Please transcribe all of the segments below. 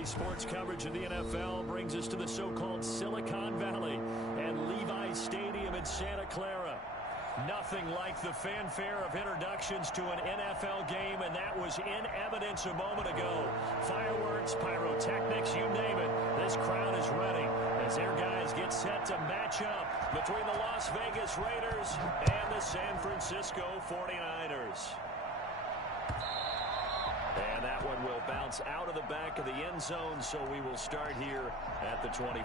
Today's sports coverage of the NFL brings us to the so-called Silicon Valley and Levi's Stadium in Santa Clara. Nothing like the fanfare of introductions to an NFL game, and that was in evidence a moment ago. Fireworks, pyrotechnics, you name it. This crowd is ready as their guys get set to match up between the Las Vegas Raiders and the San Francisco 49ers. And that one will bounce out of the back of the end zone, so we will start here at the 25.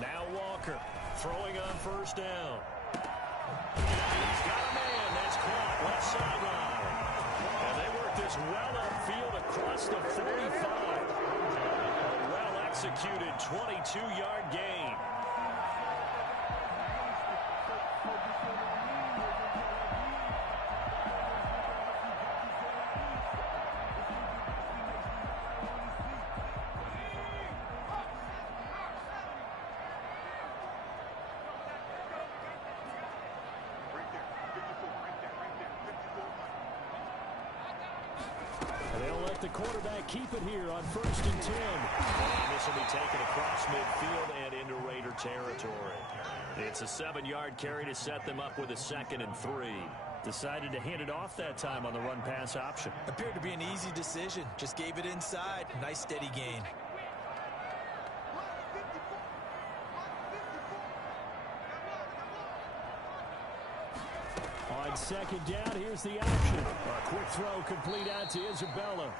Now Walker throwing on first down. He's got a man. That's caught left sideline. And they work this well upfield across the 45. A well-executed 22-yard gain. They'll let the quarterback keep it here on 1st and 10. And this will be taken across midfield and into Raider territory. It's a 7-yard carry to set them up with a 2nd and 3. Decided to hand it off that time on the run-pass option. Appeared to be an easy decision. Just gave it inside. Nice steady gain. On 2nd down, here's the option. A quick throw complete out to Isabella.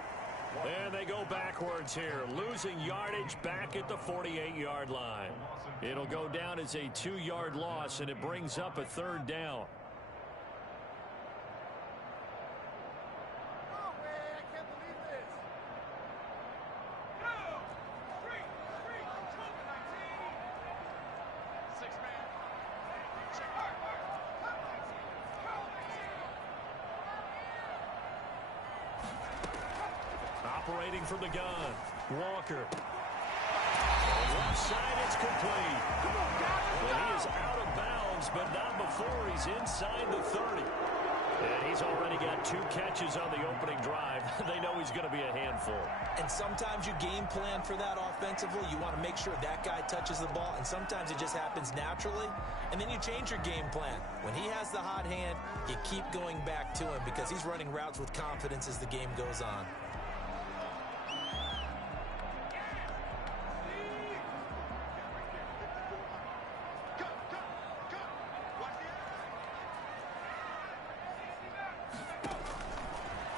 And they go backwards here, losing yardage back at the 48-yard line. It'll go down as a 2-yard loss, and it brings up a 3rd down. Operating from the gun, Walker. Left side, it's complete. Well, he is out of bounds, but not before he's inside the 30. And he's already got 2 catches on the opening drive. They know he's going to be a handful. And sometimes you game plan for that offensively. You want to make sure that guy touches the ball, and sometimes it just happens naturally. And then you change your game plan. When he has the hot hand, you keep going back to him because he's running routes with confidence as the game goes on.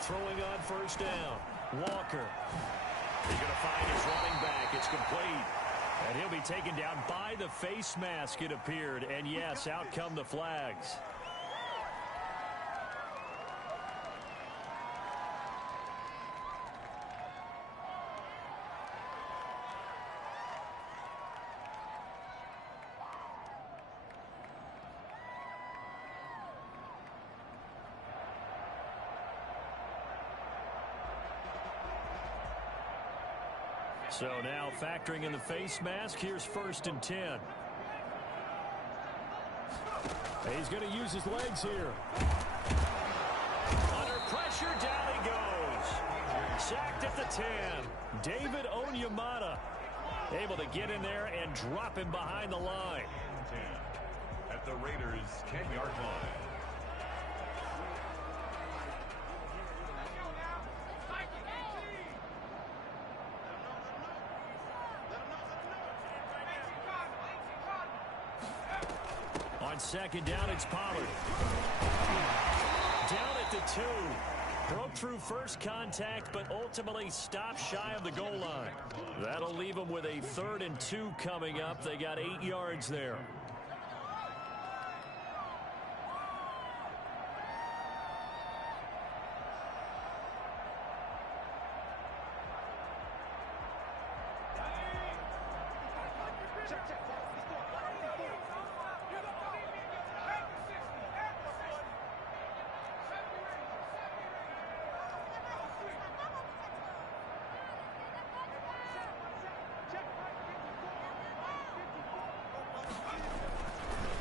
Throwing on first down, Walker. He's going to find his running back. It's complete. And he'll be taken down by the face mask, it appeared. And yes, out come the flags. So now factoring in the face mask, here's 1st and 10. He's going to use his legs here. Under pressure, down he goes. Sacked at the 10. David Onyemata able to get in there and drop him behind the line. At the Raiders' 10-yard line. On 2nd down, it's Pollard. Down at the 2. Broke through first contact, but ultimately stopped shy of the goal line. That'll leave them with a 3rd and 2 coming up. They got 8 yards there.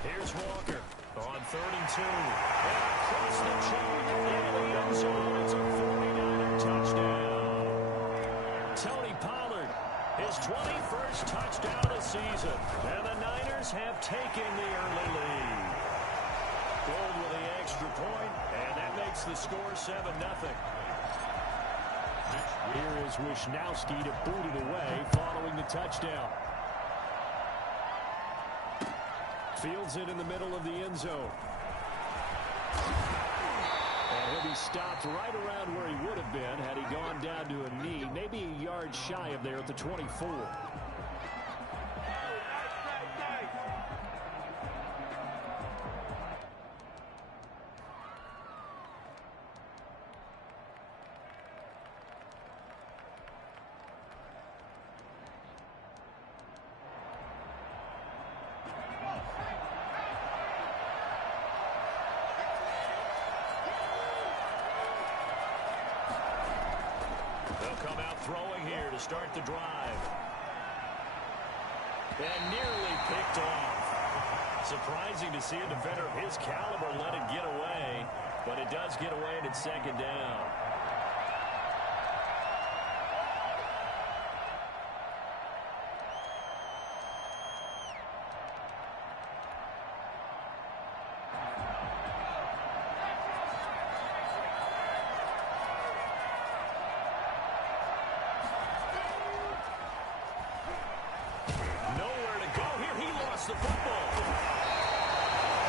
Here's Walker on 3rd and 2. And across the chalk into the end zone. It's a 49er touchdown. Tony Pollard, his 21st touchdown of the season. And the Niners have taken the early lead. Gold with the extra point, and that makes the score 7-0. Here is Wisnowski to boot it away following the touchdown. Fields it in the middle of the end zone. And he'll be stopped right around where he would have been had he gone down to a knee, maybe a yard shy of there at the 24. They'll come out throwing here to start the drive. And nearly picked off. Surprising to see a defender of his caliber let it get away, but it does get away and it's 2nd down. The football.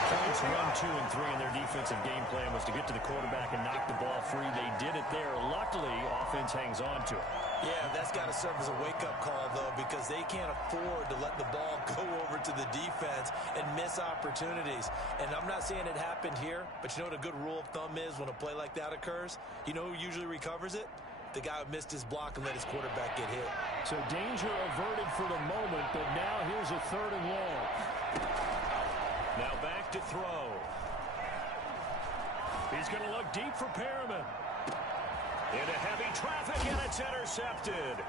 Giants 1, 2, and 3 in their defensive game plan was to get to the quarterback and knock the ball free. They did it there. Luckily, offense hangs on to it. Yeah, that's got to serve as a wake-up call, though, because they can't afford to let the ball go over to the defense and miss opportunities. And I'm not saying it happened here, but you know what a good rule of thumb is when a play like that occurs? You know who usually recovers it? The guy who missed his block and let his quarterback get hit. So danger averted for the moment, but now here's a 3rd and long. Now back to throw. He's going to look deep for Perriman. Into heavy traffic, and it's intercepted.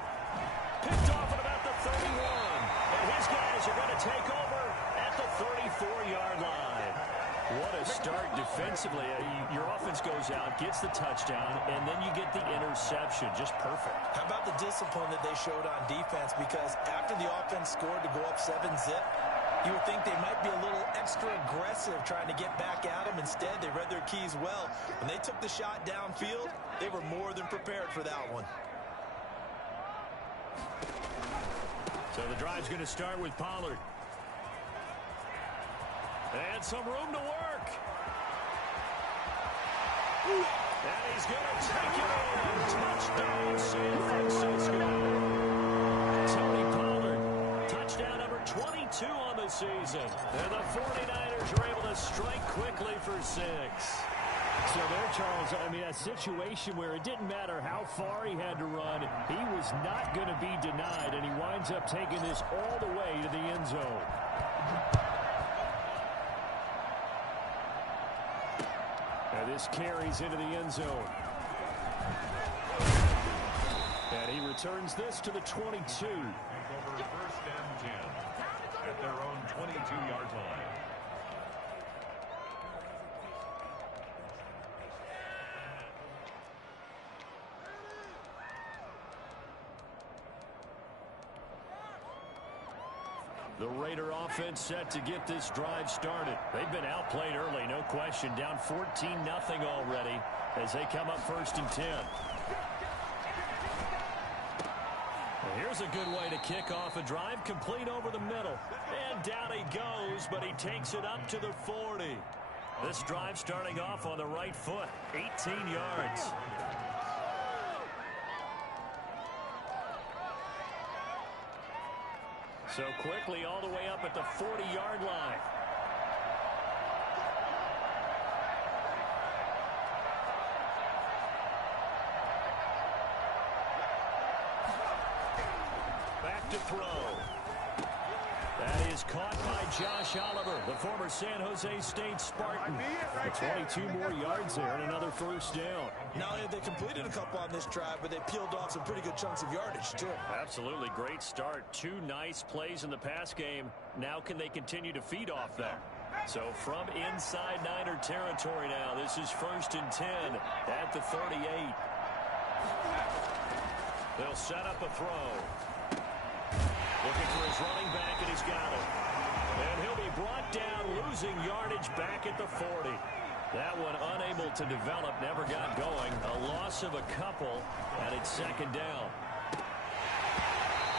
Picked off at about the 31. And his guys are going to take over at the 34-yard line. What a start defensively. Your offense goes out, gets the touchdown, and then you get the interception. Just perfect. How about the discipline that they showed on defense? Because after the offense scored to go up 7-zip, you would think they might be a little extra aggressive trying to get back at them. Instead, they read their keys well. When they took the shot downfield, they were more than prepared for that one. So the drive's going to start with Pollard. And some room to work. And he's going to take it in. Touchdown, San Francisco. Tony Pollard, touchdown number 22 on the season. And the 49ers are able to strike quickly for 6. So there, Charles, I mean, a situation where it didn't matter how far he had to run, he was not going to be denied, and he winds up taking this all the way to the end zone. And this carries into the end zone. And he returns this to the 22. Take over 1st and 10 at their own 22-yard line. The Raider offense set to get this drive started. They've been outplayed early, no question. Down 14-0 already as they come up 1st and 10. Well, here's a good way to kick off a drive, complete over the middle. And down he goes, but he takes it up to the 40. This drive starting off on the right foot, 18 yards. So quickly all the way up at the 40-yard line. Back to throw. That is caught by Josh Oliver, the former San Jose State Spartan. 22 more yards there and another first down. Not only have they completed a couple on this drive, but they peeled off some pretty good chunks of yardage, too. Absolutely great start. 2 nice plays in the pass game. Now can they continue to feed off that? So from inside Niner territory now, this is 1st and 10 at the 38. They'll set up a throw. Looking for his running back, and he's got it. And he'll be brought down, losing yardage back at the 40. That one unable to develop, never got going. A loss of a couple, and it's 2nd down.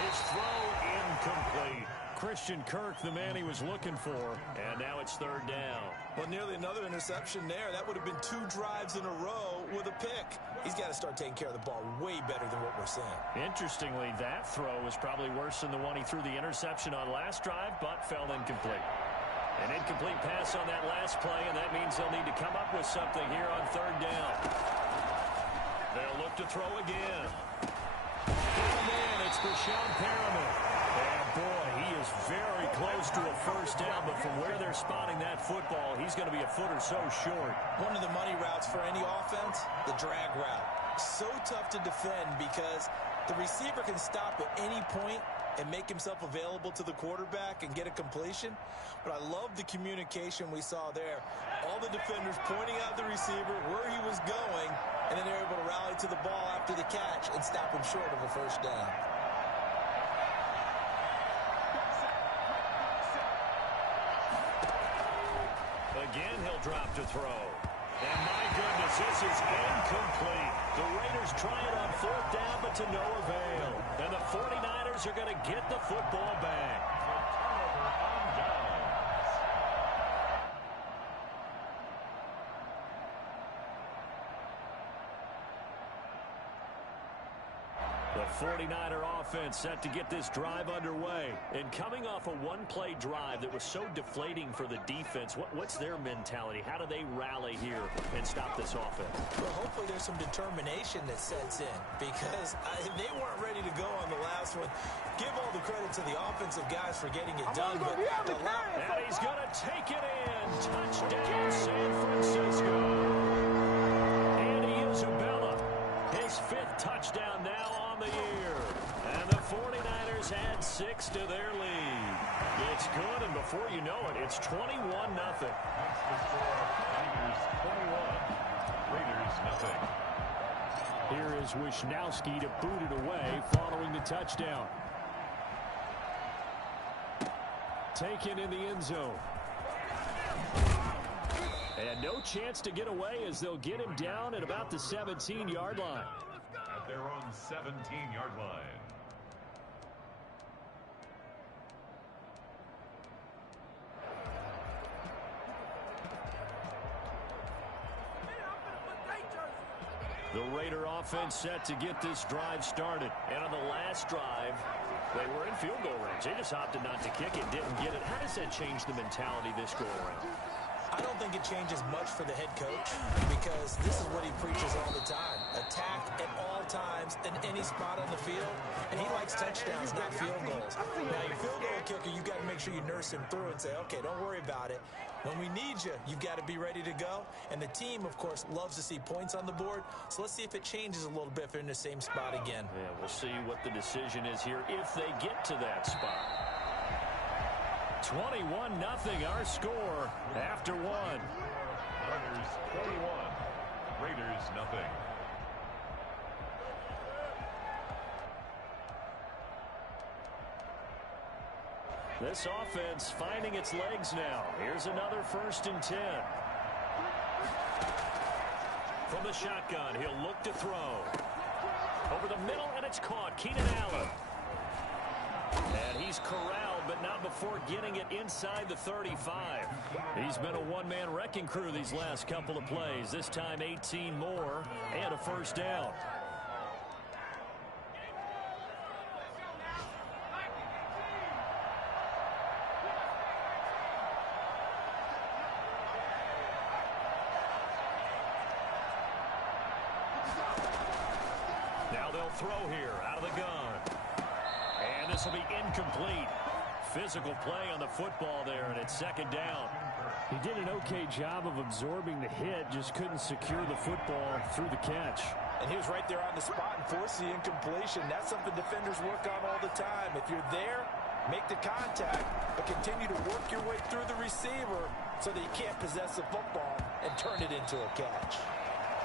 His throw incomplete. Christian Kirk, the man he was looking for, and now it's 3rd down. Well, nearly another interception there. That would have been 2 drives in a row with a pick. He's got to start taking care of the ball way better than what we're seeing. Interestingly, that throw was probably worse than the one he threw the interception on last drive, but fell incomplete. An incomplete pass on that last play, and that means they'll need to come up with something here on 3rd down. They'll look to throw again. And it's Breshad Perriman. And boy, he is very close to a first down, but from where they're spotting that football, he's going to be a foot or so short. One of the money routes for any offense, the drag route. So tough to defend because the receiver can stop at any point and make himself available to the quarterback and get a completion. But I love the communication we saw there. All the defenders pointing out the receiver, where he was going, and then they're able to rally to the ball after the catch and stop him short of a first down. Again, he'll drop to throw. And my goodness, this is incomplete. The Raiders try it on 4th down, but to no avail. And the 49ers are going to get the football back. The 49er offense set to get this drive underway. And coming off a one-play drive that was so deflating for the defense, what's their mentality? How do they rally here and stop this offense? Well, hopefully there's some determination that sets in because they weren't ready to go on the last one. Give all the credit to the offensive guys for getting it done. And he's going to take it in. Touchdown, San Francisco. Andy Isabella, his 5th touchdown now on the year. And the 49ers add 6 to their lead. It's good, and before you know it, it's 21-0. Niners 21, Raiders nothing. Here is Wisnowski to boot it away following the touchdown. Taken in the end zone. And no chance to get away as they'll get him down at about the 17-yard line. At their own 17-yard line. The Raider offense set to get this drive started. And on the last drive, they were in field goal range. They just opted not to kick it, didn't get it. How does that change the mentality this go around? I don't think it changes much for the head coach because this is what he preaches all the time. Attack at all times in any spot on the field. And he likes touchdowns, not field goals. Now, your field goal kicker, you've got to make sure you nurse him through and say, okay, don't worry about it. When we need you, you've got to be ready to go. And the team, of course, loves to see points on the board. So let's see if it changes a little bit if they're in the same spot again. Yeah, we'll see what the decision is here if they get to that spot. 21-0 our score after one. Niners 21, Raiders nothing. This offense finding its legs now. Here's another 1st and 10. From the shotgun, he'll look to throw. Over the middle, and it's caught. Keenan Allen. And he's corralled, but not before getting it inside the 35. He's been a one-man wrecking crew these last couple of plays. This time 18 more and a first down. Now they'll throw here out of the gun. And this will be incomplete. physical play on the football there, and it's second down. He did an okay job of absorbing the hit, just couldn't secure the football through the catch. And he was right there on the spot and forced the incompletion. That's something defenders work on all the time. If you're there, make the contact, but continue to work your way through the receiver so that you can't possess the football and turn it into a catch.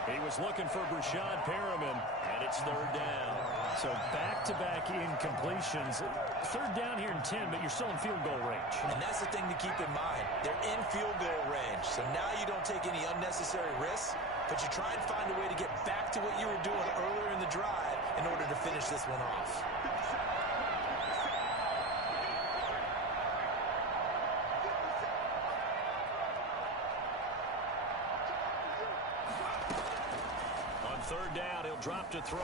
He was looking for Brashad Perriman, and it's third down. So back-to-back incompletions. Third down here in 10, but you're still in field goal range. And that's the thing to keep in mind. They're in field goal range. So now you don't take any unnecessary risks, but you try and find a way to get back to what you were doing earlier in the drive in order to finish this one off. Third down, he'll drop to throw.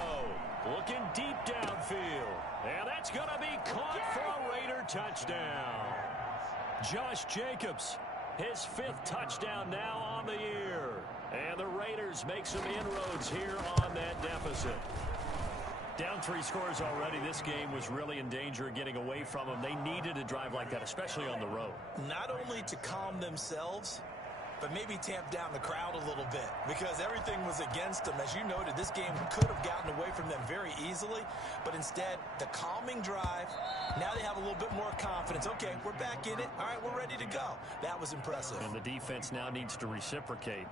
Looking deep downfield. And that's going to be caught for a Raider touchdown. Josh Jacobs, his 5th touchdown now on the year. And the Raiders make some inroads here on that deficit. Down 3 scores already. This game was really in danger of getting away from them. They needed a drive like that, especially on the road. Not only to calm themselves, but maybe tamp down the crowd a little bit because everything was against them. As you noted, this game could have gotten away from them very easily, but instead, the calming drive, now they have a little bit more confidence. Okay, we're back in it. All right, we're ready to go. That was impressive. And the defense now needs to reciprocate.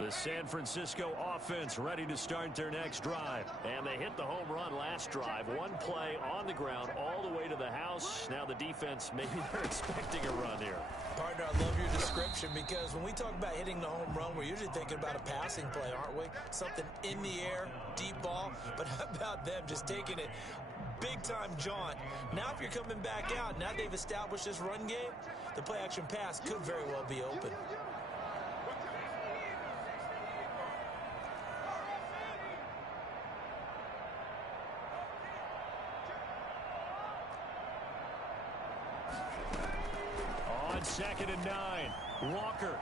The San Francisco offense ready to start their next drive. And they hit the home run last drive. One play on the ground all the way to the house. Now the defense, maybe they're expecting a run here. Partner, I love your description because when we talk about hitting the home run, we're usually thinking about a passing play, aren't we? Something in the air, deep ball. But how about them just taking it big-time jaunt? Now if you're coming back out, now they've established this run game, the play-action pass could very well be open. Second and 9. Walker.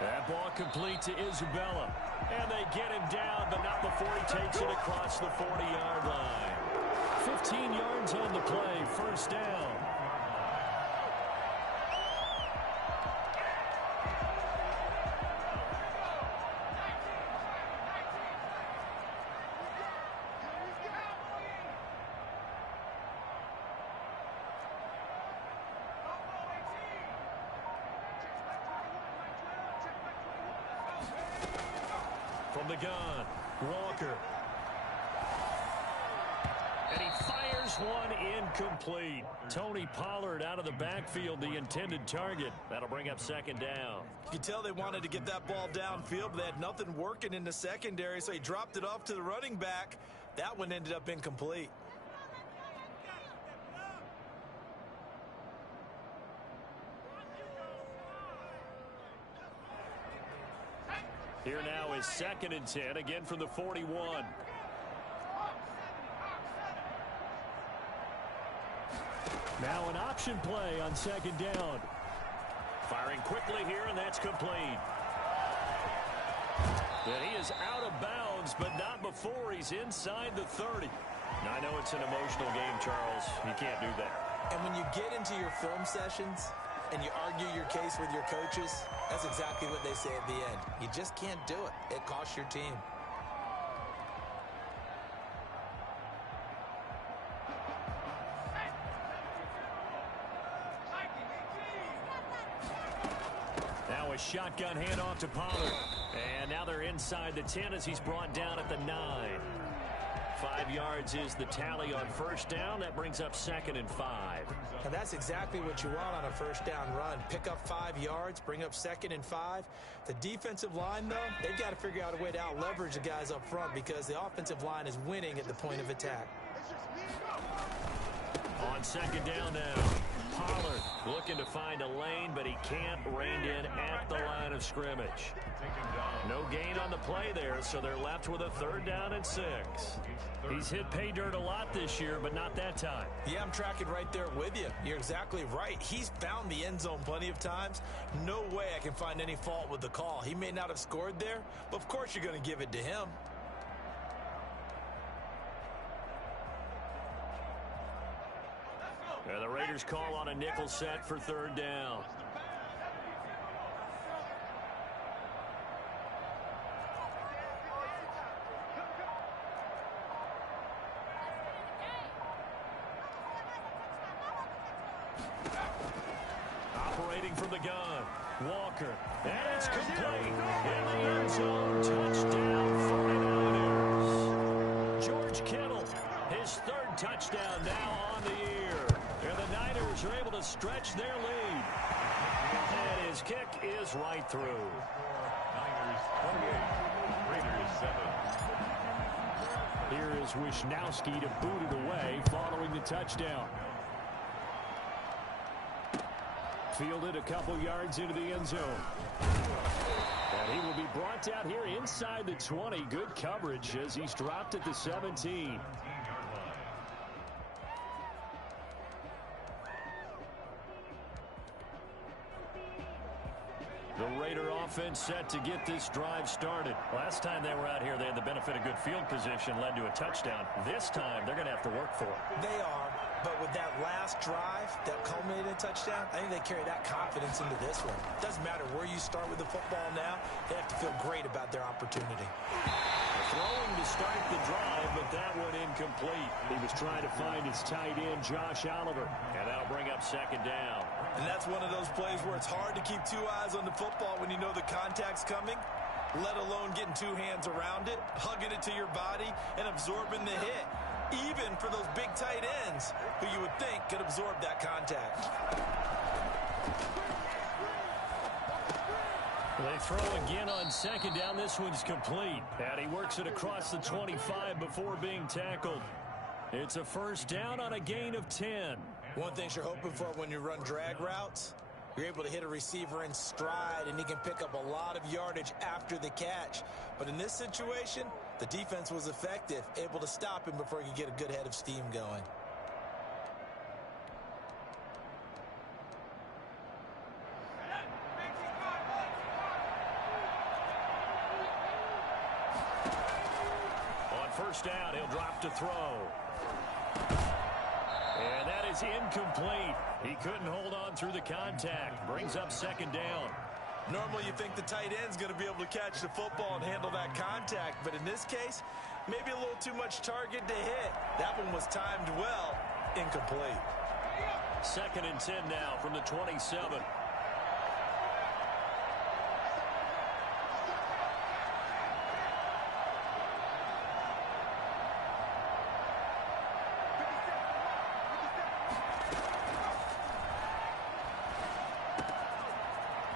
That ball complete to Isabella. And they get him down, but not before he takes it across the 40-yard line. 15 yards on the play. First down. From the gun, Walker. And he fires one incomplete. Tony Pollard out of the backfield, the intended target. That'll bring up second down. You can tell they wanted to get that ball downfield, but they had nothing working in the secondary, so he dropped it off to the running back. That one ended up incomplete. Here now is second and 10, again from the 41. Now an option play on second down. Firing quickly here, and that's complete. And he is out of bounds, but not before he's inside the 30. Now, I know it's an emotional game, Charles. You can't do that. And when you get into your film sessions and you argue your case with your coaches, that's exactly what they say at the end. You just can't do it. It costs your team. Now a shotgun handoff to Pollard. And now they're inside the 10 as he's brought down at the 9. 5 yards is the tally on first down. That brings up second and 5. Now that's exactly what you want on a first down run. Pick up 5 yards, bring up second and 5. The defensive line, though, they've got to figure out a way to out-leverage the guys up front because the offensive line is winning at the point of attack. On second down now. Pollard looking to find a lane, but he can't rein in at the line of scrimmage. No gain on the play there, so they're left with a 3rd down and 6. He's hit pay dirt a lot this year, but not that time. Yeah, I'm tracking right there with you. You're exactly right. He's found the end zone plenty of times. No way I can find any fault with the call. He may not have scored there, but of course you're going to give it to him. And the Raiders call on a nickel set for 3rd down. Operating from the gun, Walker. And it's complete. In the end zone, touchdown 49ers. George Kittle, his 3rd touchdown now on the year. And the Niners are able to stretch their lead. And his kick is right through. Niners 28, Raiders 7. Here is Wisnowski to boot it away following the touchdown. Fielded a couple yards into the end zone. And he will be brought down here inside the 20. Good coverage as he's dropped at the 17. The Raider offense set to get this drive started. Last time they were out here, they had the benefit of good field position, led to a touchdown. This time, they're going to have to work for it. They are, but with that last drive that culminated in a touchdown, I think they carry that confidence into this one. Doesn't matter where you start with the football now, they have to feel great about their opportunity. Throwing to start the drive, but that one incomplete. He was trying to find his tight end, Josh Oliver. And that'll bring up 2nd down. And that's one of those plays where it's hard to keep 2 eyes on the football when you know the contact's coming, let alone getting 2 hands around it, hugging it to your body, and absorbing the hit. Even for those big tight ends who you would think could absorb that contact. They throw again on 2nd down. This one's complete. And he works it across the 25 before being tackled. It's a 1st down on a gain of 10. One thing you're hoping for when you run drag routes, you're able to hit a receiver in stride, and he can pick up a lot of yardage after the catch. But in this situation, the defense was effective, able to stop him before he could get a good head of steam going. On 1st down, he'll drop to throw. And that is incomplete. He couldn't hold on through the contact. Brings up 2nd down. Normally you think the tight end's going to be able to catch the football and handle that contact, but in this case, maybe a little too much target to hit. That one was timed well, incomplete. 2nd and 10 now from the 27.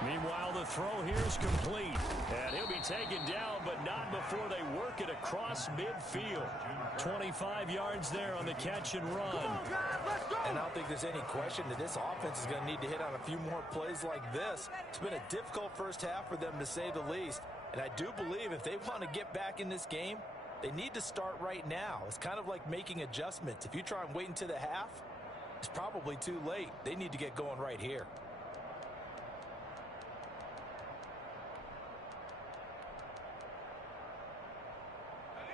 Meanwhile, the throw here is complete. And he'll be taken down, but not before they work it across midfield. 25 yards there on the catch and run. And I don't think there's any question that this offense is going to need to hit on a few more plays like this. It's been a difficult first half for them, to say the least. And I do believe if they want to get back in this game, they need to start right now. It's kind of like making adjustments. If you try and wait until the half, it's probably too late. They need to get going right here.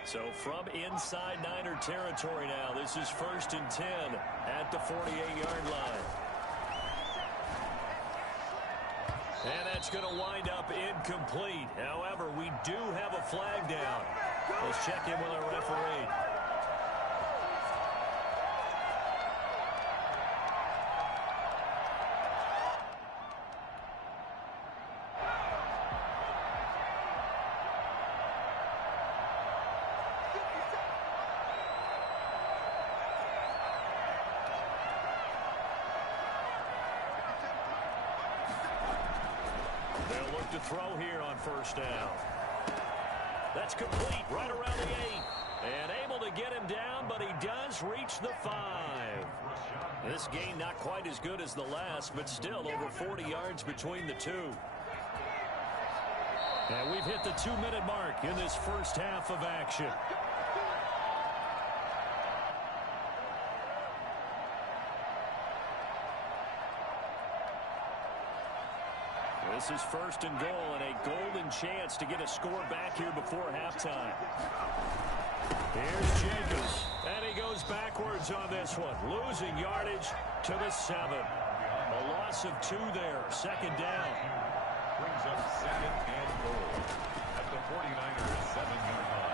So from inside Niner territory now, this is 1st and 10 at the 48-yard line. And that's going to wind up incomplete. However, we do have a flag down. Let's check in with our referee. They'll look to throw here on 1st down. That's complete right around the 8. And able to get him down, but he does reach the 5. This game not quite as good as the last, but still over 40 yards between the two. And we've hit the 2-minute mark in this first half of action. This is first and goal and a golden chance to get a score back here before halftime. Here's Jacobs, and he goes backwards on this one, losing yardage to the 7. A loss of 2 there, second down. Brings up second and goal at the 49ers 7-yard line.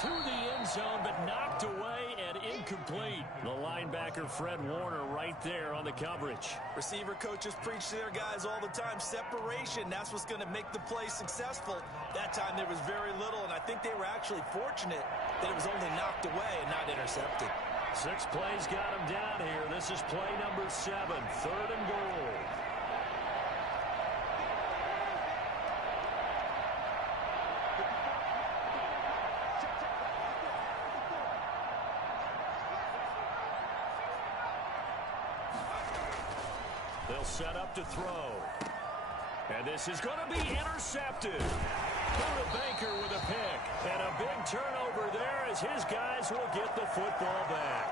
To the end zone, but knocked away and incomplete. The linebacker, Fred Warner, right there on the coverage. Receiver coaches preach to their guys all the time. Separation, that's what's going to make the play successful. That time there was very little, and I think they were actually fortunate that it was only knocked away and not intercepted. 6 plays got him down here. This is play number 7, third and goal. They'll set up to throw. And this is going to be intercepted. Buda Baker with a pick. And a big turnover there as his guys will get the football back.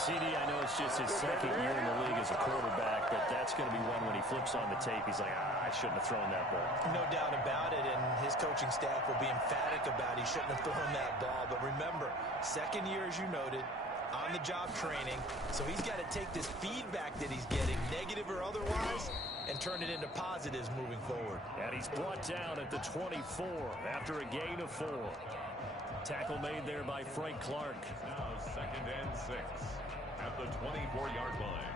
CD, I know it's just his second year in the league as a quarterback, but that's going to be one when he flips on the tape, he's like, I shouldn't have thrown that ball. No doubt about it, and his coaching staff will be emphatic about he shouldn't have thrown that ball. But remember, second year, as you noted, on-the-job training, so he's got to take this feedback that he's getting, negative or otherwise, and turn it into positives moving forward. And he's brought down at the 24 after a gain of 4. Tackle made there by Frank Clark. Now second and 6 at the 24-yard line.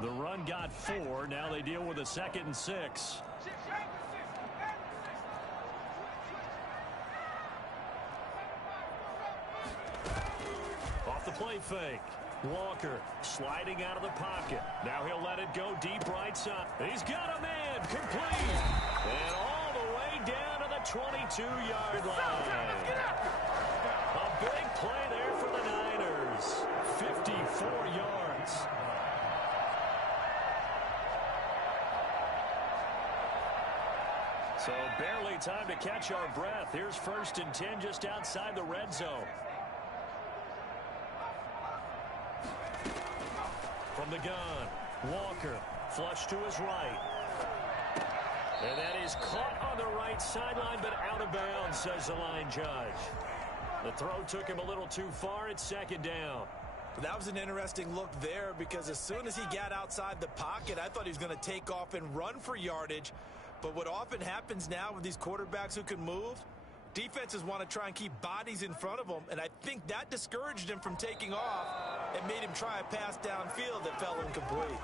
The run got 4. Now they deal with a second and 6. Off the play fake. Walker sliding out of the pocket. Now he'll let it go deep right side. He's got a man complete. And all the way down to the 22-yard line. A big play there for the Niners. 54 yards. So barely time to catch our breath. Here's first and 10 just outside the red zone. From the gun, Walker, flush to his right. And that is caught on the right sideline, but out of bounds, says the line judge. The throw took him a little too far. It's second down. That was an interesting look there because as soon as he got outside the pocket, I thought he was going to take off and run for yardage. But what often happens now with these quarterbacks who can move, defenses want to try and keep bodies in front of them, and I think that discouraged him from taking off and made him try a pass downfield that fell incomplete.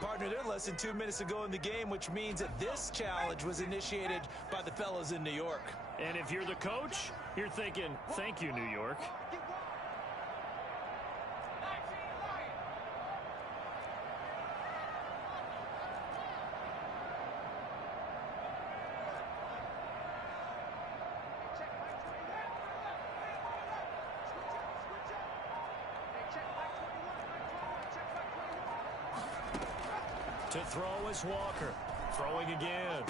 Partner, they're less than 2 minutes to go in the game, which means that this challenge was initiated by the fellas in New York. And if you're the coach, you're thinking, thank you, New York. To throw is Walker. Throwing again.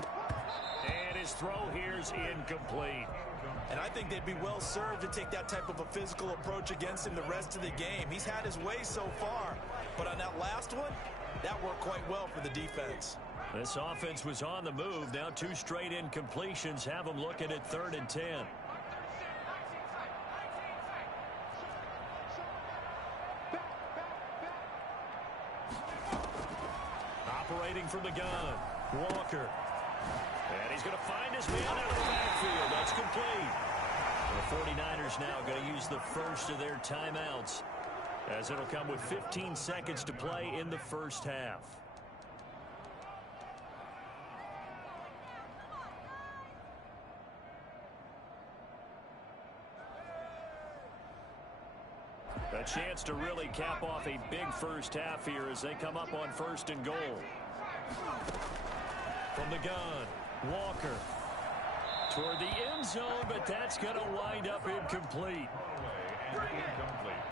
And his throw here's incomplete. And I think they'd be well served to take that type of a physical approach against him the rest of the game. He's had his way so far, but on that last one, that worked quite well for the defense. This offense was on the move. Now 2 straight incompletions have them looking at 3rd and 10. Operating from the gun, Walker. And he's going to find his man out of the backfield. That's complete. The 49ers now going to use the first of their timeouts, as it'll come with 15 seconds to play in the first half. A chance to really cap off a big first half here as they come up on 1st and goal. From the gun, Walker. Toward the end zone, but that's going to wind up incomplete. Incomplete.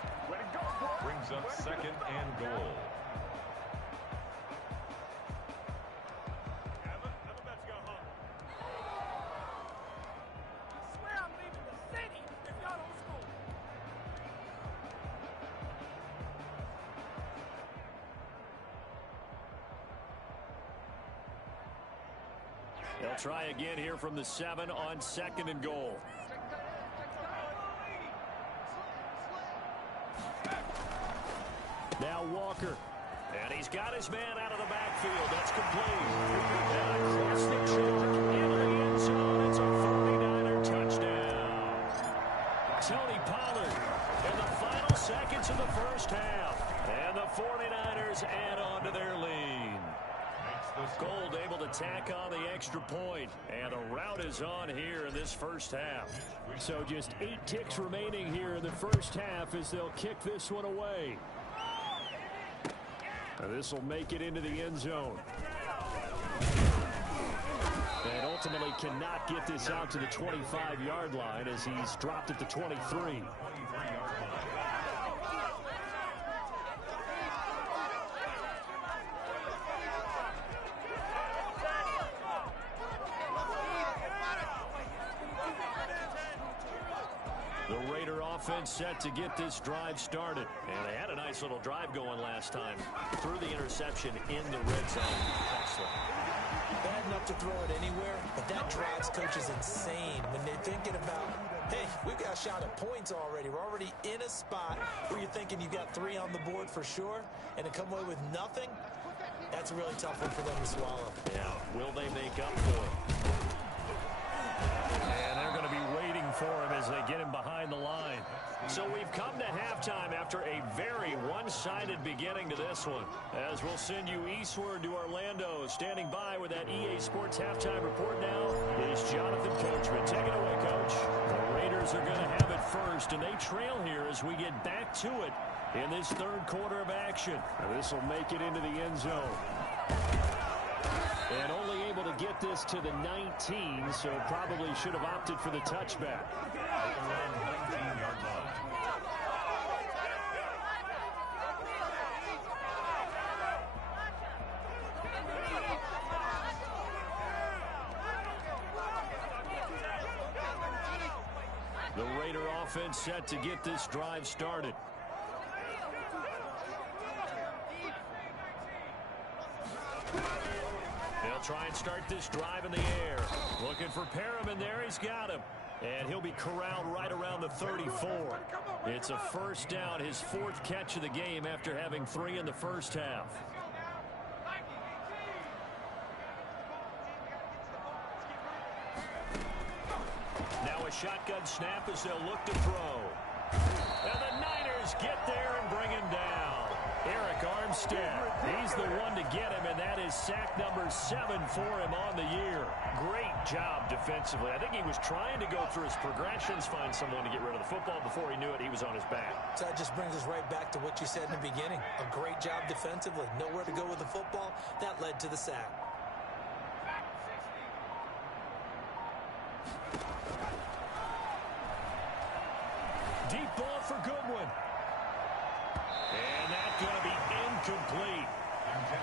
Brings up 2nd and goal. They'll try again here from the 7 on 2nd and goal. Now Walker. And he's got his man out of the backfield. That's complete. And across the chalk into the end zone. It's a 49er touchdown. Tony Pollard in the final seconds of the first half. And the 49ers add on to their lead. Gold able to tack on the extra point, and the route is on here in this first half. So just 8 ticks remaining here in the first half as they'll kick this one away. This will make it into the end zone. And ultimately cannot get this out to the 25-yard line as he's dropped at the 23. The Raider offense set to get this drive started. And they had a nice little drive going last time. Threw the interception in the red zone. Excellent. Bad enough to throw it anywhere, but that drives coaches insane when they're thinking about, hey, we've got a shot at points already. We're already in a spot where you're thinking you've got 3 on the board for sure, and to come away with nothing, that's a really tough one for them to swallow. Yeah, will they make up for it? And they're going to be waiting for him as they get him behind the line. So we've come to halftime after a very one-sided beginning to this one. As we'll send you eastward to Orlando. Standing by with that EA Sports halftime report now is Jonathan Coachman. Take it away, Coach. The Raiders are going to have it first, and they trail here as we get back to it in this third quarter of action. This will make it into the end zone. And only able to get this to the 19, so probably should have opted for the touchback. The Raider offense set to get this drive started. They'll try and start this drive in the air. Looking for Perriman there. He's got him. And he'll be corralled right around the 34. It's a first down, his 4th catch of the game after having 3 in the first half. Now a shotgun snap as they'll look to throw. And the Niners get there and bring him down. Eric Armstead, he's the one to get him, and that is sack number 7 for him on the year. Great job defensively. I think he was trying to go through his progressions, find someone to get rid of the football. Before he knew it, he was on his back. So that just brings us right back to what you said in the beginning. A great job defensively. Nowhere to go with the football. That led to the sack. Deep ball for Goodwin. And that's going to be incomplete.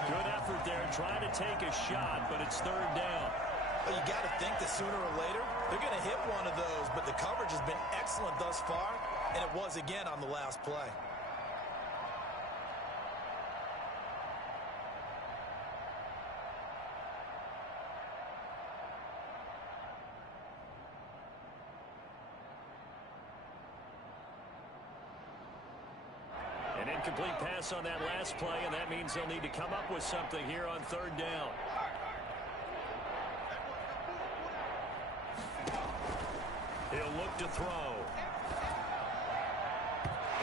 Good effort there trying to take a shot, but it's 3rd down. Well, you got to think that sooner or later they're going to hit one of those, but the coverage has been excellent thus far, and it was again on the last play. An incomplete pass on that last play, and that means they'll need to come up with something here on 3rd down. He'll look to throw.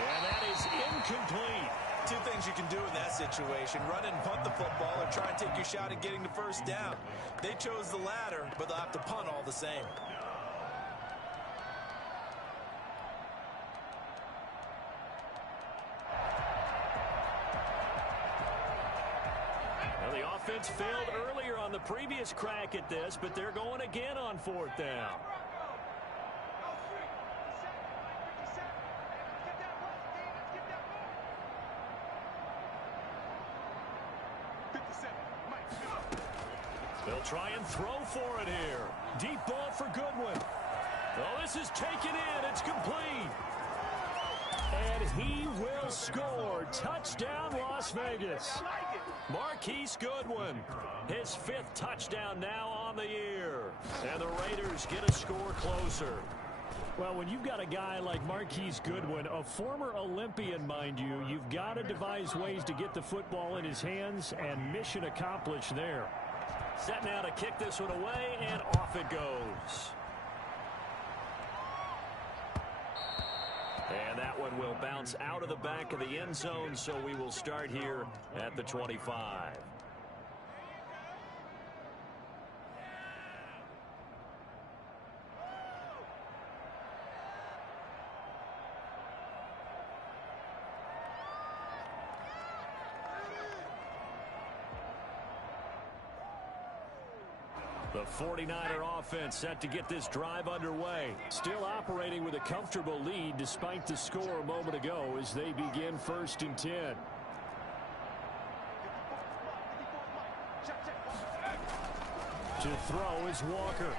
And that is incomplete. 2 things you can do in that situation: run and punt the football, or try and take your shot at getting the first down. They chose the latter, but they'll have to punt all the same. offense failed earlier on the previous crack at this, but they're going again on 4th down. They'll try and throw for it here. Deep ball for Goodwin. Oh, this is taken in. It's complete. And he will score. Touchdown, Las Vegas. Marquise Goodwin, his 5th touchdown now on the year. And the Raiders get a score closer. Well, when you've got a guy like Marquise Goodwin, a former Olympian, mind you, you've got to devise ways to get the football in his hands, and mission accomplished there. Set now to kick this one away, and off it goes. And that one will bounce out of the back of the end zone, so we will start here at the 25. The 49er offense set to get this drive underway. Still operating with a comfortable lead despite the score a moment ago as they begin 1st and 10. To throw is Walker.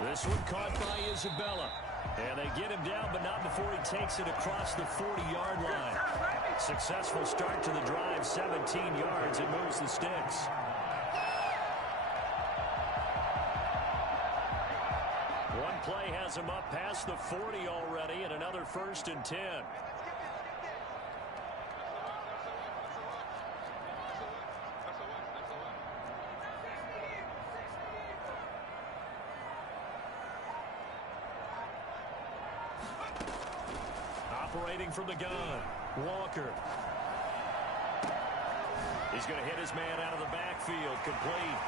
This one caught by Isabella. And they get him down, but not before he takes it across the 40-yard line. Successful start to the drive, 17 yards. It moves the sticks. One play has him up past the 40 already, and another 1st and 10. Operating from the gun, Walker. He's going to hit his man out of the backfield, complete.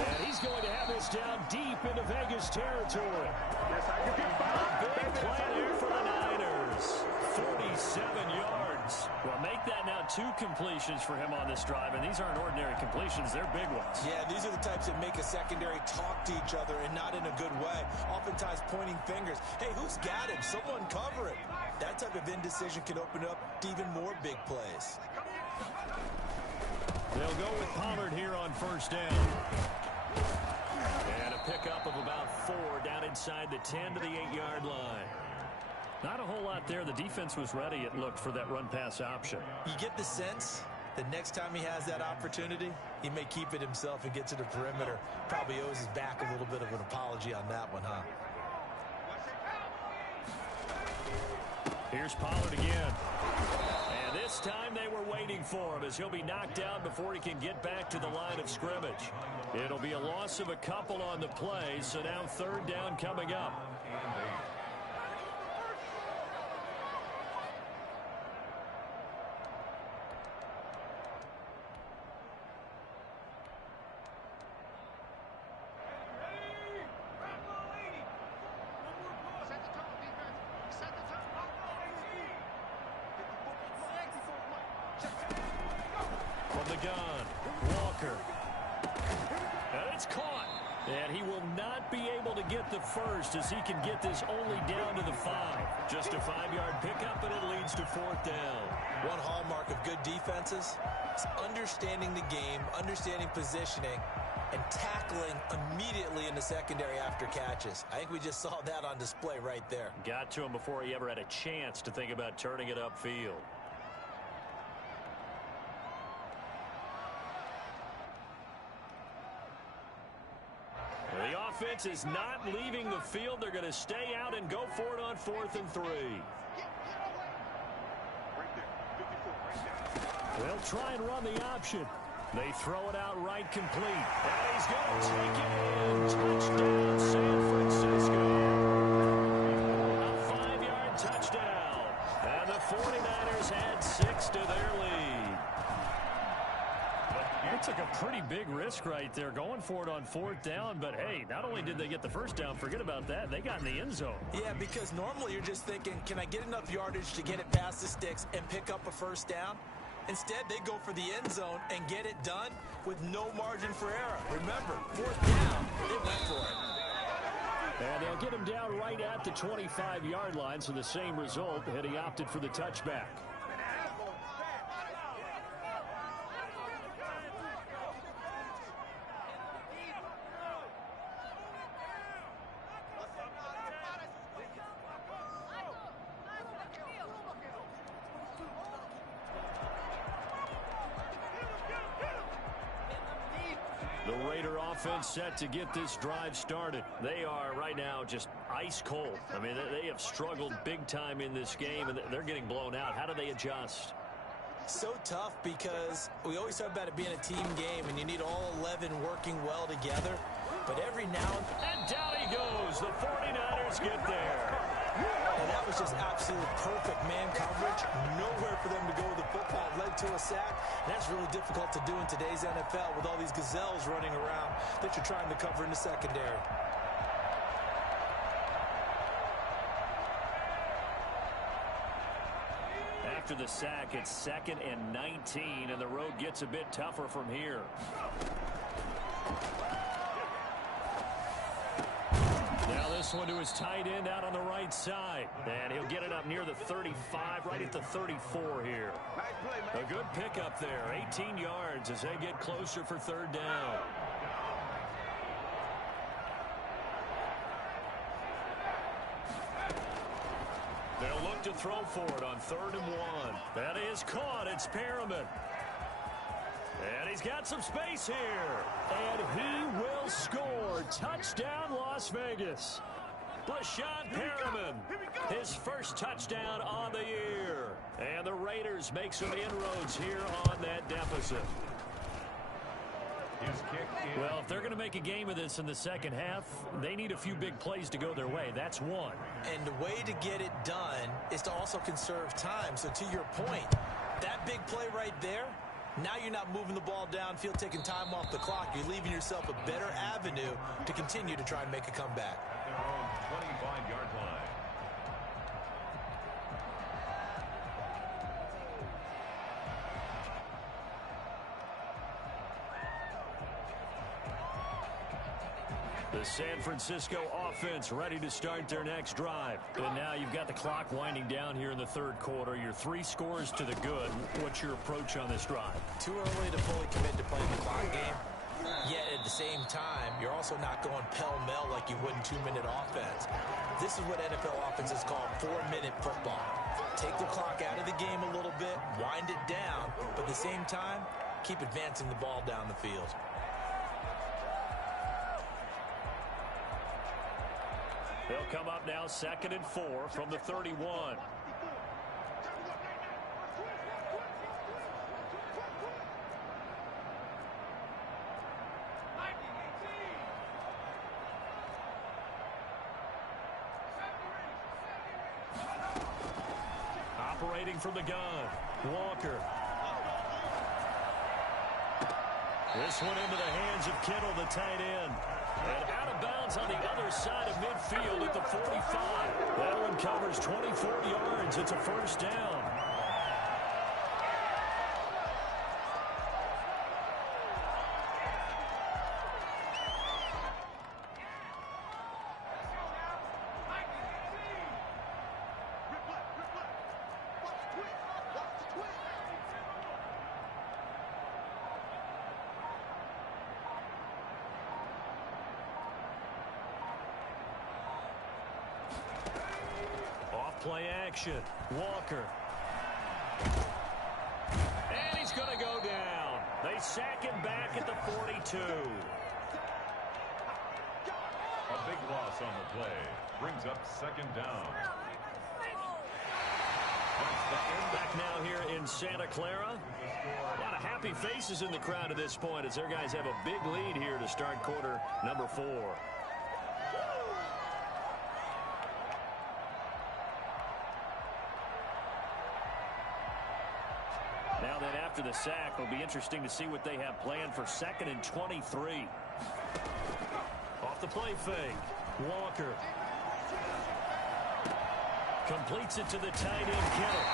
And he's going to have this down deep into Vegas territory. A big play there for the Niners. 47 yards. Well, make that now 2 completions for him on this drive, and these aren't ordinary completions. They're big ones. Yeah, these are the types that make a secondary talk to each other, and not in a good way. Oftentimes pointing fingers. Hey, who's got him? Someone cover it. That type of indecision can open up to even more big plays. They'll go with Pollard here on 1st down. And a pickup of about 4 down inside the 10 to the 8-yard line. Not a whole lot there. The defense was ready, it looked, for that run-pass option. You get the sense that next time he has that opportunity, he may keep it himself and get to the perimeter. Probably owes his back a little bit of an apology on that one, huh? Here's Pollard again. And this time they were waiting for him as he'll be knocked down before he can get back to the line of scrimmage. It'll be a loss of a couple on the play, so now 3rd down coming up. From the gun, Walker. And it's caught. And he will not be able to get the first as he can get this only down to the 5. Just a 5-yard pickup, and it leads to 4th down. One hallmark of good defenses is understanding the game, understanding positioning, and tackling immediately in the secondary after catches. I think we just saw that on display right there. Got to him before he ever had a chance to think about turning it upfield. The offense is not leaving the field. They're going to stay out and go for it on 4th and 3. They'll try and run the option. They throw it out right complete. And he's going to take it in. Touchdown, San Francisco. A 5-yard touchdown. And the 49ers add 6 to their lead. They took a pretty big risk right there going for it on 4th down. But, hey, not only did they get the first down, forget about that, they got in the end zone. Yeah, because normally you're just thinking, can I get enough yardage to get it past the sticks and pick up a 1st down? Instead, they go for the end zone and get it done with no margin for error. Remember, 4th down, they went for it. And they'll get him down right at the 25-yard line, so the same result, and he opted for the touchback. The Raider offense set to get this drive started. They are right now just ice cold. I mean, they have struggled big time in this game, and they're getting blown out. How do they adjust? So tough because we always talk about it being a team game, and you need all 11 working well together. But every now and down he goes. The 49ers get there. And that was just absolute perfect man coverage. Nowhere for them to go with the football. Led to a sack. And that's really difficult to do in today's NFL with all these gazelles running around that you're trying to cover in the secondary. After the sack, it's 2nd and 19, and the road gets a bit tougher from here. Now this one to his tight end out on the right side. And he'll get it up near the 35, right at the 34 here. A good pickup there, 18 yards as they get closer for 3rd down. They'll look to throw for it on 3rd and 1. That is caught. It's Perriman. And he's got some space here. And he will score. Touchdown, Las Vegas. Breshad Perriman, his first touchdown on the year. And the Raiders make some inroads here on that deficit. Well, if they're going to make a game of this in the second half, they need a few big plays to go their way. That's one. And the way to get it done is to also conserve time. So to your point, that big play right there, now you're not moving the ball downfield, taking time off the clock. You're leaving yourself a better avenue to continue to try and make a comeback. At their own 25-yard line. The San Francisco offense ready to start their next drive. And now you've got the clock winding down here in the 3rd quarter. You're 3 scores to the good. What's your approach on this drive? Too early to fully commit to playing the clock game. Yet at the same time, you're also not going pell-mell like you would in 2-minute offense. This is what NFL offenses call 4-minute football. Take the clock out of the game a little bit, wind it down, but at the same time, keep advancing the ball down the field. They'll come up now 2nd and 4 from the 31. Operating from the gun, Walker. This one into the hands of Kittle, the tight end. And out of bounds on the other side of midfield at the 45. That one covers 24 yards. It's a 1st down. Play action. Walker. And he's going to go down. They sack him back at the 42. A big loss on the play. Brings up 2nd down. Back now here in Santa Clara. A lot of happy faces in the crowd at this point as their guys have a big lead here to start quarter number 4. Now then, after the sack, it'll be interesting to see what they have planned for 2nd and 23. Off the play fake. Walker. Completes it to the tight end, Kittle.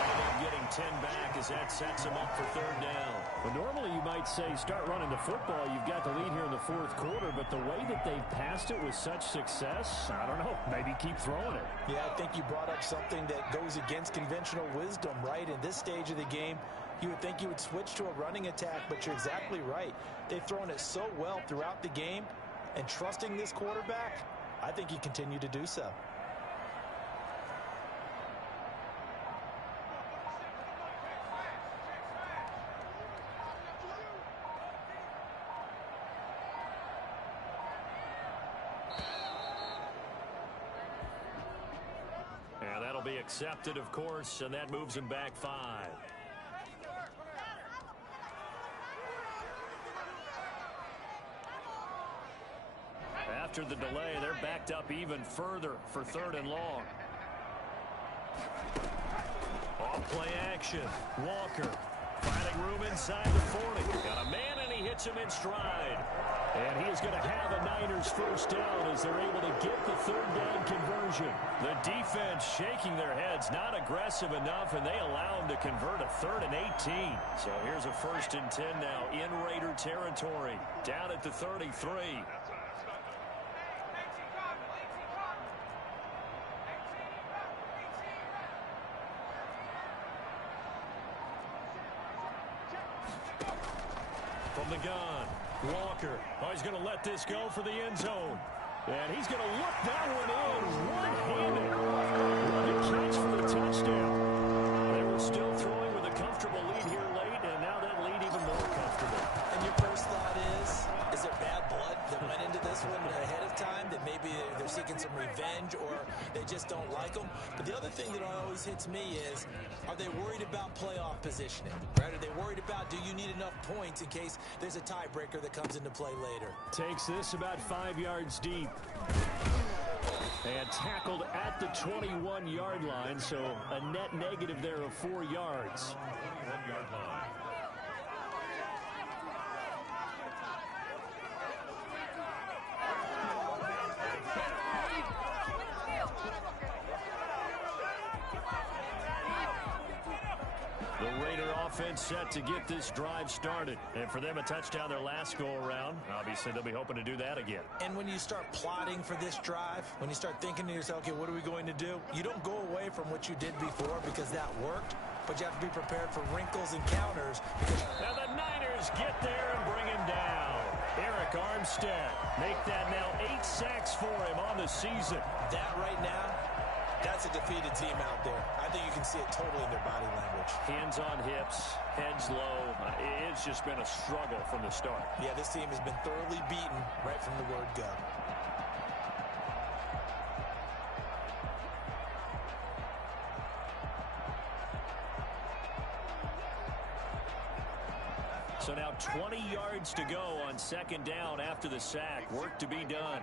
Ended up getting 10 back as that sets him up for third down. Well, normally you might say start running the football. You've got the lead here in the fourth quarter, but the way that they've passed it with such success, I don't know, maybe keep throwing it. Yeah, I think you brought up something that goes against conventional wisdom, right? In this stage of the game, you would think you would switch to a running attack, but you're exactly right. They've thrown it so well throughout the game, and trusting this quarterback, I think you continue to do so. And that'll be accepted, of course, and that moves him back 5. After the delay, they're backed up even further for third and long. Off play action. Walker finding room inside the 40. Got a man, and he hits him in stride. And he is going to have a Niners first down as they're able to get the third down conversion. The defense shaking their heads, not aggressive enough, and they allow him to convert a 3rd and 18. So here's a 1st and 10 now in Raider territory. Down at the 33. From the gun, Walker. Oh, he's going to let this go for the end zone. And he's going to look that one in one-handed. What a catch for the touchdown. They were still throwing with a comfortable lead here late, and now that lead even more comfortable. And your first thought is there bad blood that went into this one ahead of time, that maybe they're seeking some revenge or they just don't like them? But the other thing that always hits me is, are they worried about playoff positioning? Right? Are they worried about, do you need enough points in case there's a tiebreaker that comes into play later? Takes this about 5 yards deep. And tackled at the 21-yard line, so a net negative there of 4 yards. 21-yard line. The Raider offense set to get this drive started. And for them, a touchdown their last go-around. Obviously, they'll be hoping to do that again. And when you start plotting for this drive, when you start thinking to yourself, okay, what are we going to do? You don't go away from what you did before because that worked, but you have to be prepared for wrinkles and counters. Because now the Niners get there and bring him down. Arik Armstead make that now 8 sacks for him on the season. That right now, that's a defeated team out there. I think you can see it totally in their body language. Hands on hips, heads low. It's just been a struggle from the start. Yeah, this team has been thoroughly beaten right from the word go. So now 20 yards to go on 2nd down after the sack. Work to be done.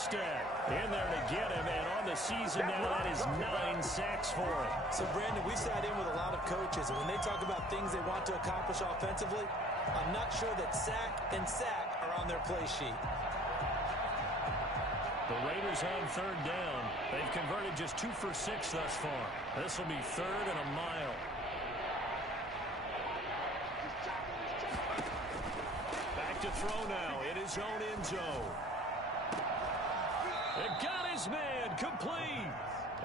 In there to get him, and on the season now, that is 9 sacks for him. So, Brandon, we sat in with a lot of coaches, and when they talk about things they want to accomplish offensively, I'm not sure that sack and sack are on their play sheet. The Raiders on 3rd down. They've converted just 2 for 6 thus far. This will be 3rd and a mile. Back to throw now in his own end zone. They got his man complete.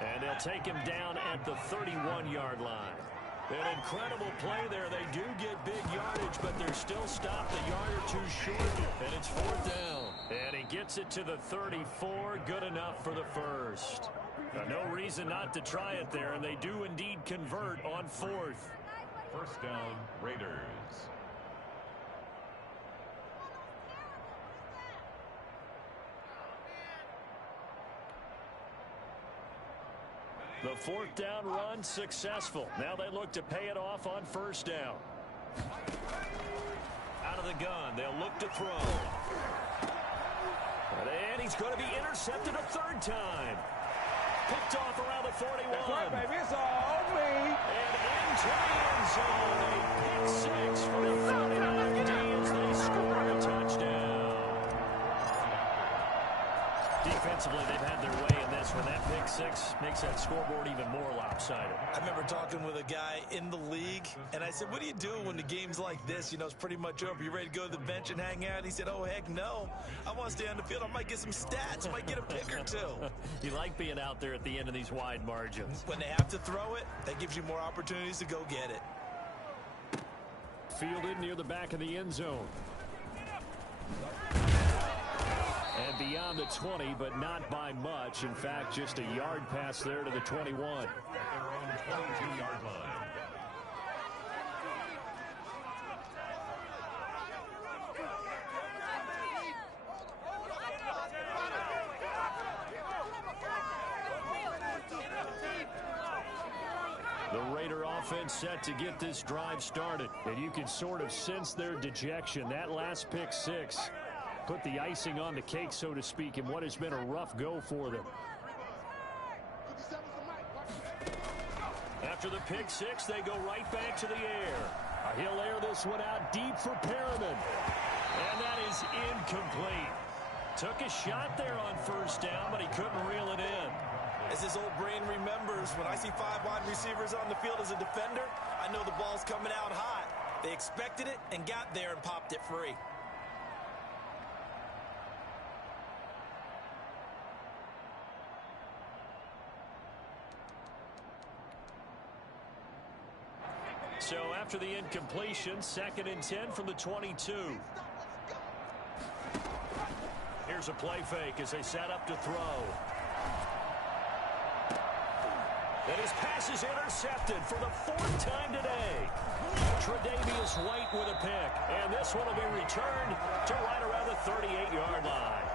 And they'll take him down at the 31-yard line. An incredible play there. They do get big yardage, but they're still stopped a yard or two short. And it's 4th down. And he gets it to the 34. Good enough for the first. No reason not to try it there, and they do indeed convert on 4th. 1st down, Raiders. The 4th down run successful. Now they look to pay it off on 1st down. Out of the gun, they'll look to throw. And he's going to be intercepted a 3rd time. Picked off around the 41. That's right, baby. It's all me. And into the end zone. A pick 6 offensively, they've had their way in this one. That pick six makes that scoreboard even more lopsided. I remember talking with a guy in the league, and I said, what do you do when the game's like this? You know, it's pretty much over. You ready to go to the bench and hang out? He said, oh, heck no. I want to stay on the field. I might get some stats. I might get a pick or two. You like being out there at the end of these wide margins. When they have to throw it, that gives you more opportunities to go get it. Fielded near the back of the end zone. And beyond the 20, but not by much. In fact, just a yard pass there to the 21. At their own 22-yard line. The Raider offense set to get this drive started. And you can sort of sense their dejection. That last pick six put the icing on the cake, so to speak, in what has been a rough go for them. After the pick six, they go right back to the air. He'll air this one out deep for Perriman. And that is incomplete. Took a shot there on first down, but he couldn't reel it in. As his old brain remembers, when I see 5 wide receivers on the field as a defender, I know the ball's coming out hot. They expected it and got there and popped it free. So after the incompletion, 2nd and 10 from the 22. Here's a play fake as they set up to throw. And his pass is intercepted for the 4th time today. Tre'Davious White with a pick. And this one will be returned to right around the 38-yard line.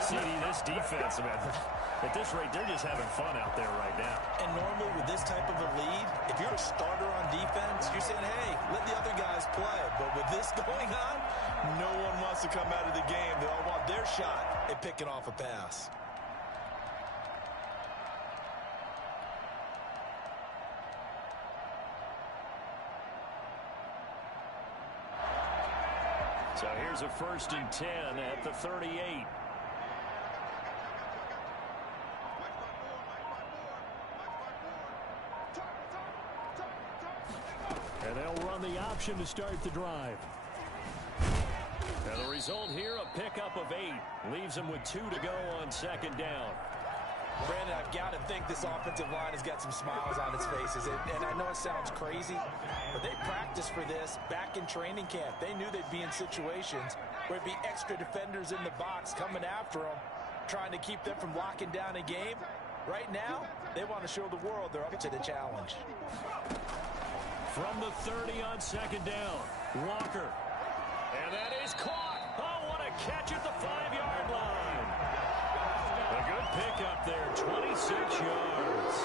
CD, this defense, man, at this rate, they're just having fun out there right now. And normally with this type of a lead, if you're a starter on defense, you're saying, hey, let the other guys play. But with this going on, no one wants to come out of the game. They all want their shot at picking off a pass. So here's a 1st and 10 at the 38. And they'll run the option to start the drive. And the result here, a pickup of 8. Leaves them with 2 to go on 2nd down. Brandon, I've got to think this offensive line has got some smiles on its faces. And I know it sounds crazy, but they practiced for this back in training camp. They knew they'd be in situations where it'd be extra defenders in the box coming after them, trying to keep them from locking down a game. Right now, they want to show the world they're up to the challenge. From the 30 on 2nd down, Walker. And that is caught. Oh, what a catch at the 5-yard line. A good pickup there, 26 yards.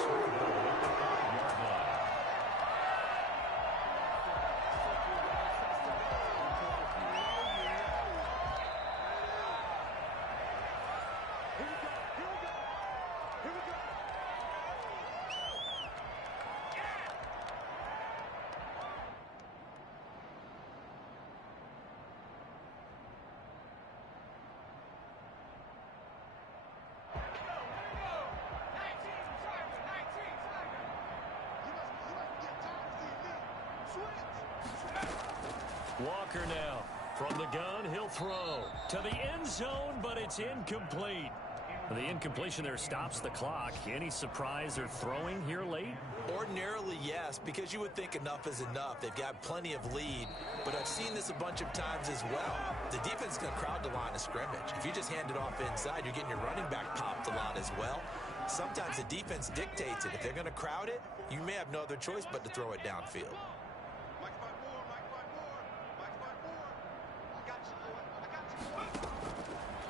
Walker now. From the gun, he'll throw to the end zone, but it's incomplete. The incompletion there stops the clock. Any surprise they're throwing here late? Ordinarily, yes, because you would think enough is enough. They've got plenty of lead, but I've seen this a bunch of times as well. The defense is going to crowd the line of scrimmage. If you just hand it off inside, you're getting your running back popped a lot as well. Sometimes the defense dictates it. If they're going to crowd it, you may have no other choice but to throw it downfield.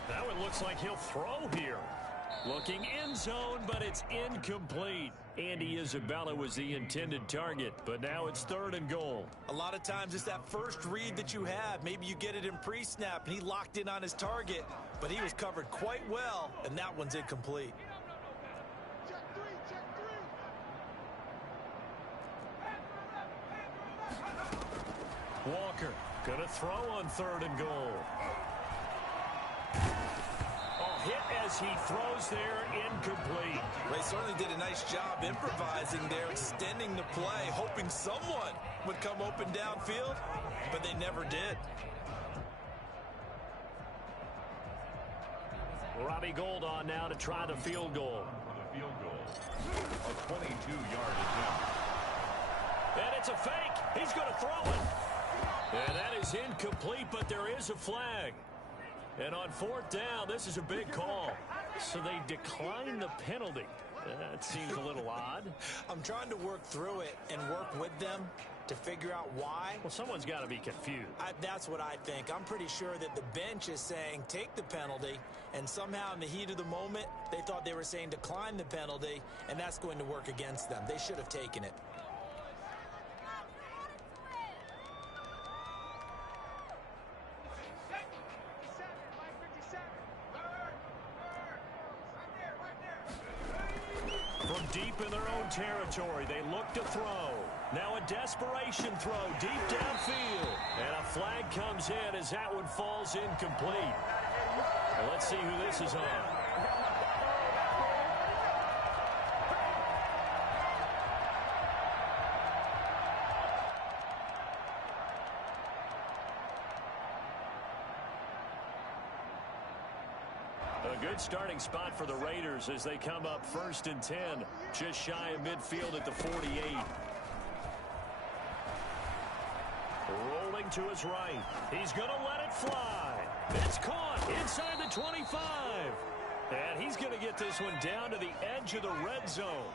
Now it looks like he'll throw here. Looking end zone, but it's incomplete. Andy Isabella was the intended target, but now it's 3rd and goal. A lot of times it's that first read that you have. Maybe you get it in pre-snap, and he locked in on his target, but he was covered quite well, and that one's incomplete. Walker gonna throw on 3rd and goal. Oh, hit as he throws there, incomplete. They certainly did a nice job improvising there, extending the play, hoping someone would come open downfield, but they never did. Robbie Gould on now to try the field goal. For the field goal, a 22-yard attempt. And it's a fake. He's going to throw it. And that is incomplete, but there is a flag. And on fourth down, this is a big call. So they decline the penalty. That seems a little odd. I'm trying to work through it and work with them to figure out why. Well, someone's got to be confused. That's what I think. I'm pretty sure that the bench is saying take the penalty, and somehow in the heat of the moment, they thought they were saying decline the penalty, and that's going to work against them. They should have taken it. From deep in their own territory, they look to throw. Now a desperation throw deep downfield. And a flag comes in as that one falls incomplete. Well, let's see who this is on. A good starting spot for the Raiders as they come up 1st and 10, just shy of midfield at the 48. Rolling to his right. He's going to let it fly. It's caught inside the 25. And he's going to get this one down to the edge of the red zone.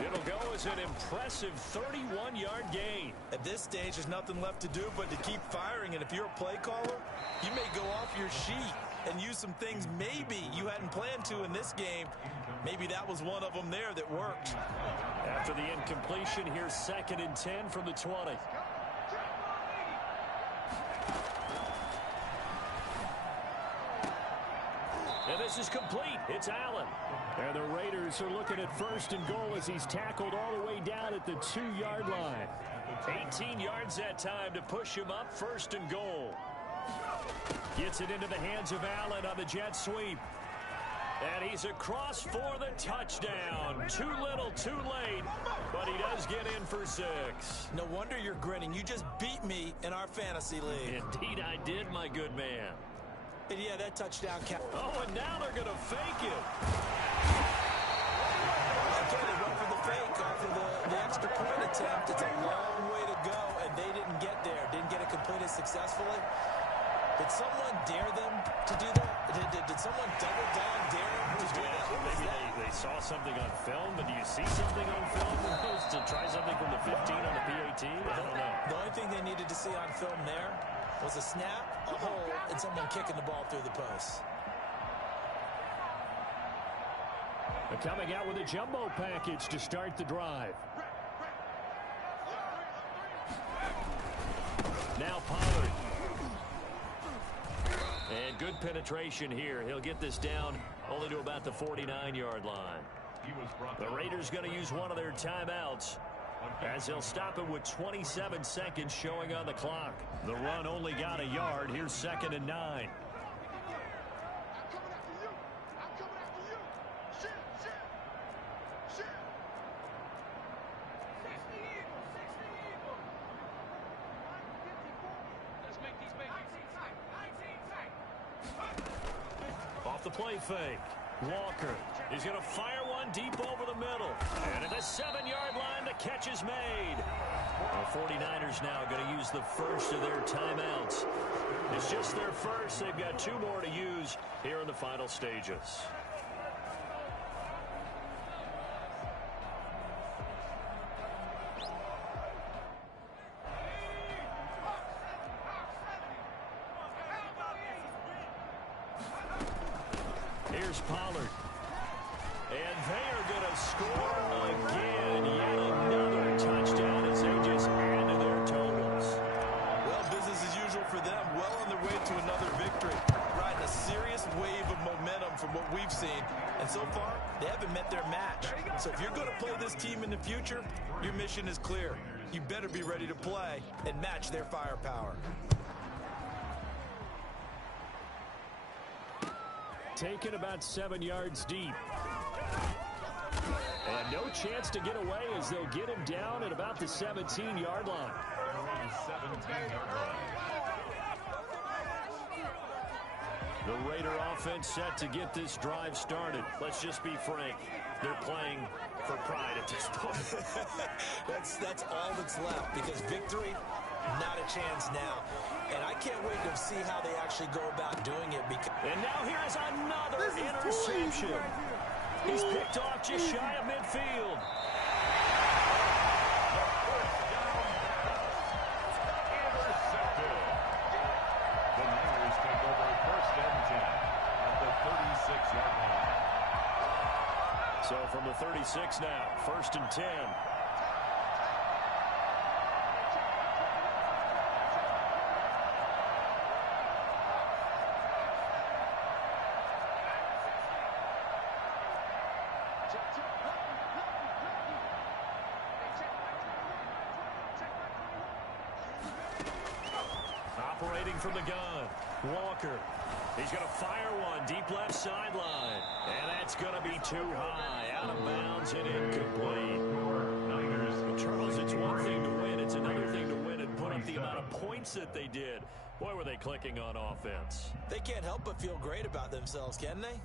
It'll go as an impressive 31-yard gain. At this stage, there's nothing left to do but to keep firing. And if you're a play caller, you may go off your sheet and use some things maybe you hadn't planned to in this game. Maybe that was one of them there that worked. After the incompletion, here's 2nd and 10 from the 20. And this is complete. It's Allen. And the Raiders are looking at 1st and goal as he's tackled all the way down at the 2-yard line. 18 yards that time to push him up 1st and goal. Gets it into the hands of Allen on the jet sweep. And he's across for the touchdown. Too little, too late. But he does get in for 6. No wonder you're grinning. You just beat me in our fantasy league. Indeed I did, my good man. And yeah, that touchdown count. Oh, and now they're going to fake it. Again, they went for the fake off of the extra point attempt. It's a long way to go, and they didn't get there. Didn't get it completed successfully. Did someone dare them to do that? Did someone double down dare them to do that? Maybe they saw something on film, but do you see something on film to try something from the 15 on the PAT? I don't know. The only thing they needed to see on film there was a snap, a hold, and someone kicking the ball through the post. They're coming out with a jumbo package to start the drive. Now Pollard. And good penetration here. He'll get this down only to about the 49-yard line. The Raiders going to use one of their timeouts as they'll stop it with 27 seconds showing on the clock. The run only got a yard. Here's 2nd and 9. Off the play fake. Walker is going to fire one deep over the middle. And at the 7-yard line, the catch is made. The 49ers now going to use the first of their timeouts. It's just their first. They've got 2 more to use here in the final stages. Here's Pollard. And they are going to score again. Yet another touchdown as they just add to their totals. Well, business as usual for them. Well on their way to another victory. Riding a serious wave of momentum from what we've seen. And so far, they haven't met their match. So if you're going to play this team in the future, your mission is clear. You better be ready to play and match their firepower. taken about 7 yards deep. And no chance to get away as they'll get him down at about the 17-yard line. 17-yard line. The Raider offense set to get this drive started. Let's just be frank. They're playing for pride at this point. That's all that's left, because victory, not a chance now. And I can't wait to see how they actually go about doing it. And now here is another interception. He's picked off just shy of midfield. Intercepted. The Niners take over 1st and 10 at the 36-yard line. So from the 36 now, 1st and 10. Operating from the gun, Walker. He's going to fire one deep left sideline. And that's going to be too high. Out of bounds and incomplete. Niners. Well, Charles, it's one thing to win. It's another thing to win and put up the amount of points that they did. Boy, were they clicking on offense. They can't help but feel great about themselves, can they?